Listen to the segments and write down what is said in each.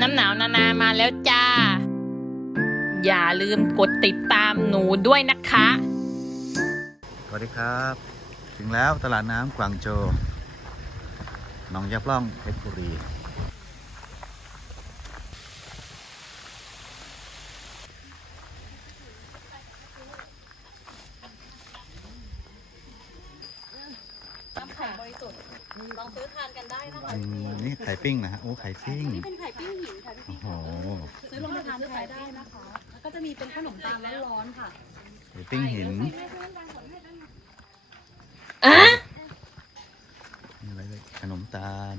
น้ำหนาวนานามาแล้วจ้า อย่าลืมกดติดตามหนูด้วยนะคะ สวัสดีครับ ถึงแล้วตลาดน้ำกวางโจวหนองยับล่องเพชรบุรีน้ำไข่บริสุทธิ์ลองซื้อทานกันได้นะคะ อืมนี่ไข่ปิ้งนะฮะ โอ้ ไข่ปิ้ง นี่เป็น โอ้พี่โหซื้อลงมาทานใช้ได้นะคะ แล้วก็จะมีเป็นขนมตาลร้อนๆค่ะไข่ปิ้งหินอะนี่อะไรเลยขนมตาล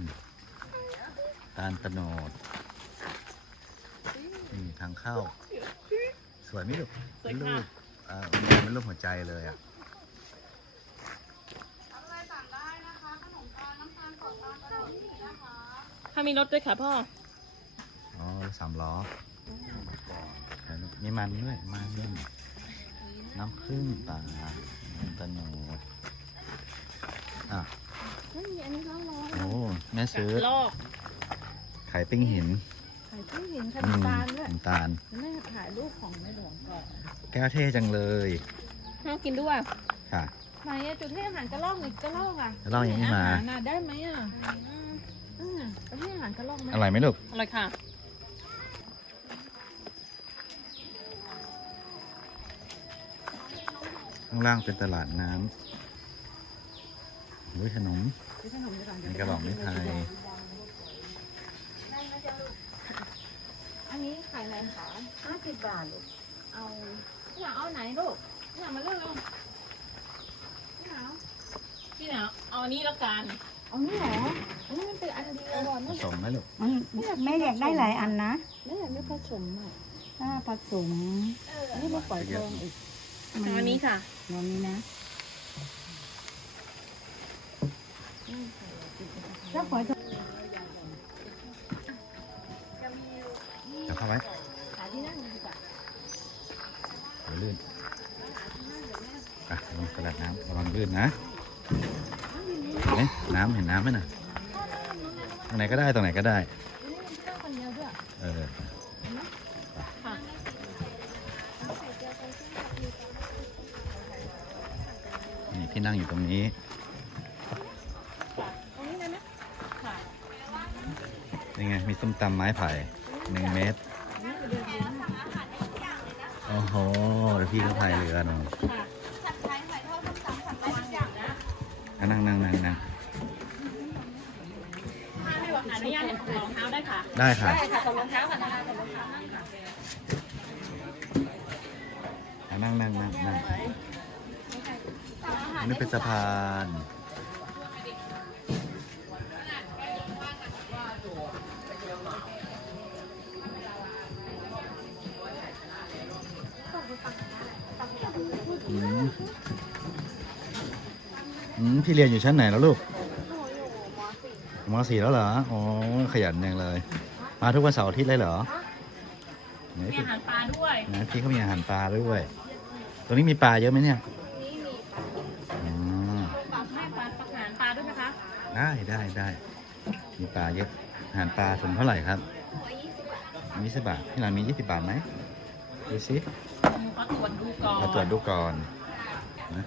ตาลตะโนดนี่ทางเข้า สวยไหมลูกเป็นรูปอ่าเป็นรูปหัวใจเลยอะถ้ามีรถด้วยค่ะพ่ออ๋อ รถสามล้อมีมันด้วย มันด้วยน้ำผึ้งปลาน้ำตะโนดอะนี่อันนี้ร้อนโอ้แม่ซื้อลอกไข่ปิ้งหินๆไข่ปิ้งหินขนอืมมตาลด้วยน้ำตาลแม่ถ่ายรูปของในหลวงก่อน แก้วเท่จังเลยน้องกินด้วย ค่ะไหนอะจุดให้อาหารกระรอกหนึ่งกระรอกอะกระรอกยังไม่มาอาหารน่ะได้ไหมอะอืมไปให้อาหารกระรอกไหมอร่อยไหมลูก อร่อยค่ะ ข้างล่างเป็นตลาดน้ำด้วยขนมซื้อขนมดีกว่ามีกระบอกไม้ไผ่อันนี้ขายอะไรคะห้าสิบบาทลูก เอาอยากเอาไหนลูกอยากมาเลือกเอาไม่เอาพี่หนาวเอาอันนี้แล้วกัน เอานี่เหรออันนี้มันเป็นอันเดียวก่อนผนะสมไหมลูกแม่อยากได้หลายอันนะแม่อยากได้ผสมอะถ้าผสมอันนี้มาปล่อยทองอีก เอาอันนี้ค่ะวันนี้นะถ้าขอจะเดี๋ยวเข้าไว้ขายที่นั่นดีกว่าเดี๋ยวลื่นอะลงตลาดน้ำระวังลื่นนะเห็นไหมน้ำเห็นน้ำไหมน่ะตรงไหนก็ได้ตรงไหนก็ได้อันนี้มันข้าวคนเดียวด้วยเออ ที่นั่งอยู่ตรงนี้ตรงนี้ได้ไหมค่ะนี่ไง มีส้มตำไม้ไผ่หนึ่งเมตร โอ้โหเดี๋ยวพี่ก็พายเรือลงอะนั่งนั่งนั่งนั่งถ้าไม่ว่าอนุญาตถอดรองเท้าได้ค่ะ ได้ค่ะใช่ค่ะกับรองเท้าค่ะนะคะกับรองเท้าอะนั่งนั่งนั่งนั่งอั นนี้เป็นสะพาน อืมอืมพี่เรียนอยู่ชั้นไหนแล้วลูกมสี่แล้วเหรอ อ๋อ ขยันยังเลย มาทุกวันเสาร์อาทิตย์เลยเหรอไหนมีพี่อาหารปลาด้วยไหนพี่เขามีอาหารปลาด้วย ตรงนี้มีปลาเยอะไหมเนี่ยอ๋อ ปลาให้ปลาอาหารปลาด้วยไหมคะ ได้ได้ได้มีปลาเยอะอาหารปลาถุงเท่าไหร่ครับยี่สิบบาทที่ร้านมียี่สิบบาทไหมดูสิขอตรวจดูก่อนมาตรวจดูก่อนนะ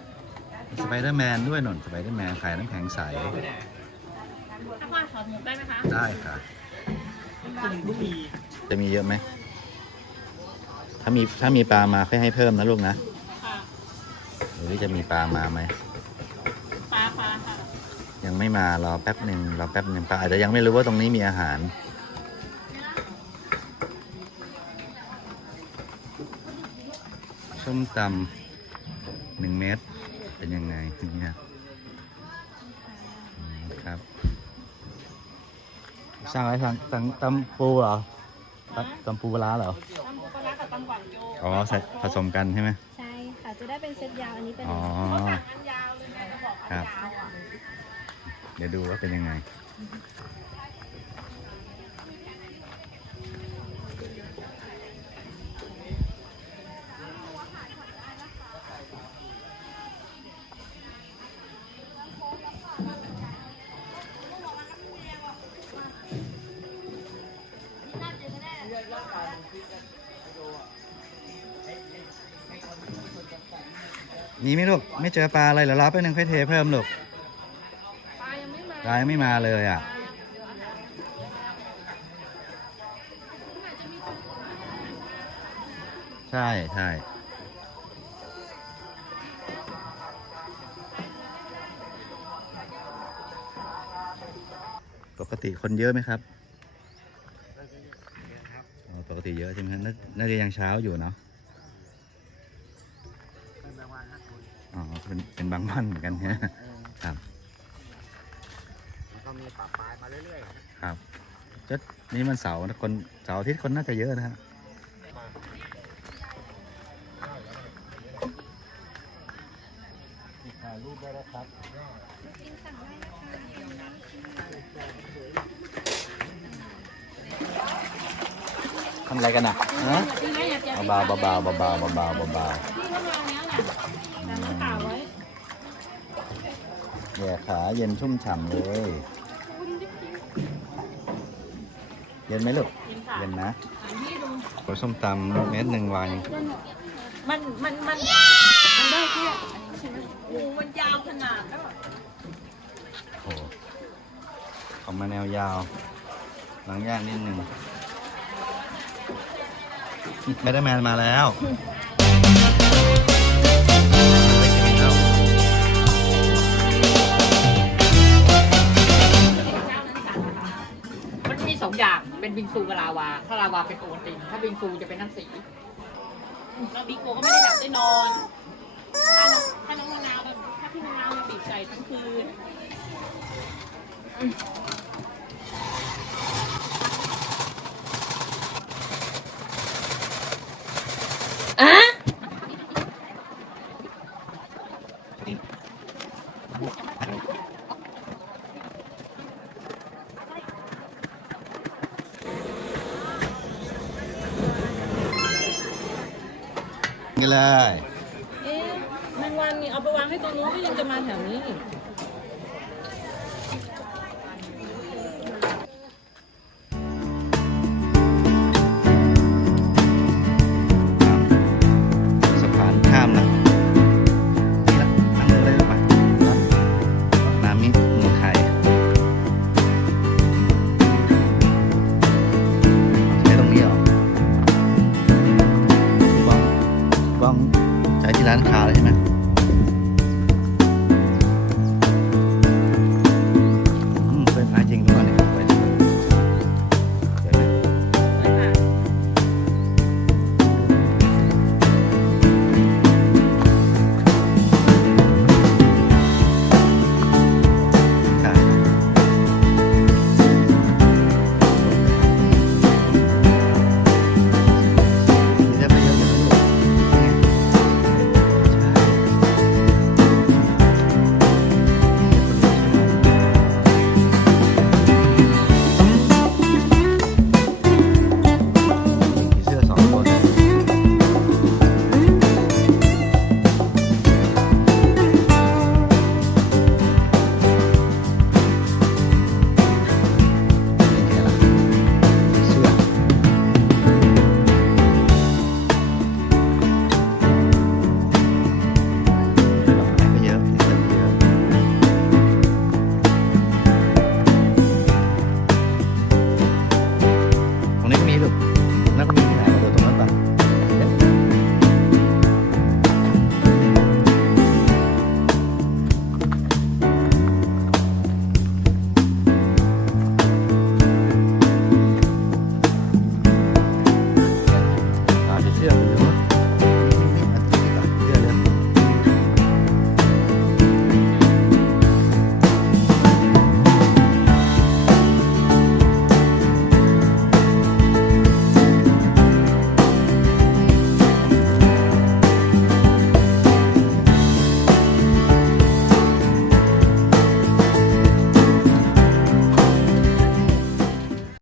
มีสไปเดอร์แมนด้วยหนนสไปเดอร์แมนขายน้ำแข็งใสถ้าพ่อถอดหมวกได้ไหมคะ ได้ค่ะจะมีเยอะไหม ถ้ามีถ้ามีปลามาค่อยให้เพิ่มนะลูกนะค่ะหรือจะมีปลามาไหมปลาปลาค่ะ ยังไม่มารอแป๊บหนึ่งรอแป๊บหนึ่งปลาอาจจะยังไม่รู้ว่าตรงนี้มีอาหาร ส้มตำหนึ่งเมตรเป็นยังไงเนี่ยอืมครับสั่งอะไรสั่งสั่งตำปูเหรอตำตำปูปลาร้าเหรอ ตำปูปลาร้ากับตำกวางโจอ๋อใส่ผสมกันใช่ไหม ใช่ค่ะ จะได้เป็นเซตยาวอันนี้เป็นอ๋ออันยาวเลยไงเขาบอกอันครับยาวอะ เดี๋ยวดูว่าเป็นยังไง นี่ไหม่ลูก ไม่เจอปลาอะไรเหรอรอแป๊บนึ่งค่อยเทเพิ่มลูก ยังไม่มาปลายังไม่มาเลยอะใช่ใช่ปกติคนเยอะไหมครับอ๋อปกติเยอะใช่ไหมครับน่าน่าจะยังเช้าอยู่เนาะอ๋อเป็นเป็นบางวันเหมือนกันฮะครับก็ มีปลาปลายมาเรื่อยๆครับครับก็นี่มันเสาร์นะคนเสาร์อาทิตย์คนน่าจะเยอะนะฮะถ่ายรูปได้แล้วครับทำอะไรกันอะฮะเบาๆเบาๆเบาๆเบาๆเบาพี่ก็มาแล้วแหละแต่น้ำเปล่าไว้ๆแย่ขาเย็นชุ่มฉ่ำเลย ย็นไหมลูกกินค่ะเย็นนะถามพี่ดูโอ้ส้มตำเม็ดหนึ่งวางมัน มัน มัน มันได้แค่อันนี้ใช่ไหมโอ้มันยาวขนาดแล้วอะโอ้โหของมาแนวยาว หลังย่างนิดหนึ่งไม่ได้แมนมาแล้ว องอย่างเป็นบิงซูกับลาวา ถ้าลาวาเป็นโอวัลติน ถ้าบิงซูจะเป็นน้ำสีแล้วบิ๊กโกก็ไม่ได้หลับได้นอน ถ้าน้องถ้าน้องมะนาวแบบถ้าพี่มะนาวมาบีบใจทั้งคืน กันเลย เอ๊ะแมงวันนี่เอาไปวางให้ตรงนู้นก็ยังจะมาแถวนี้อีก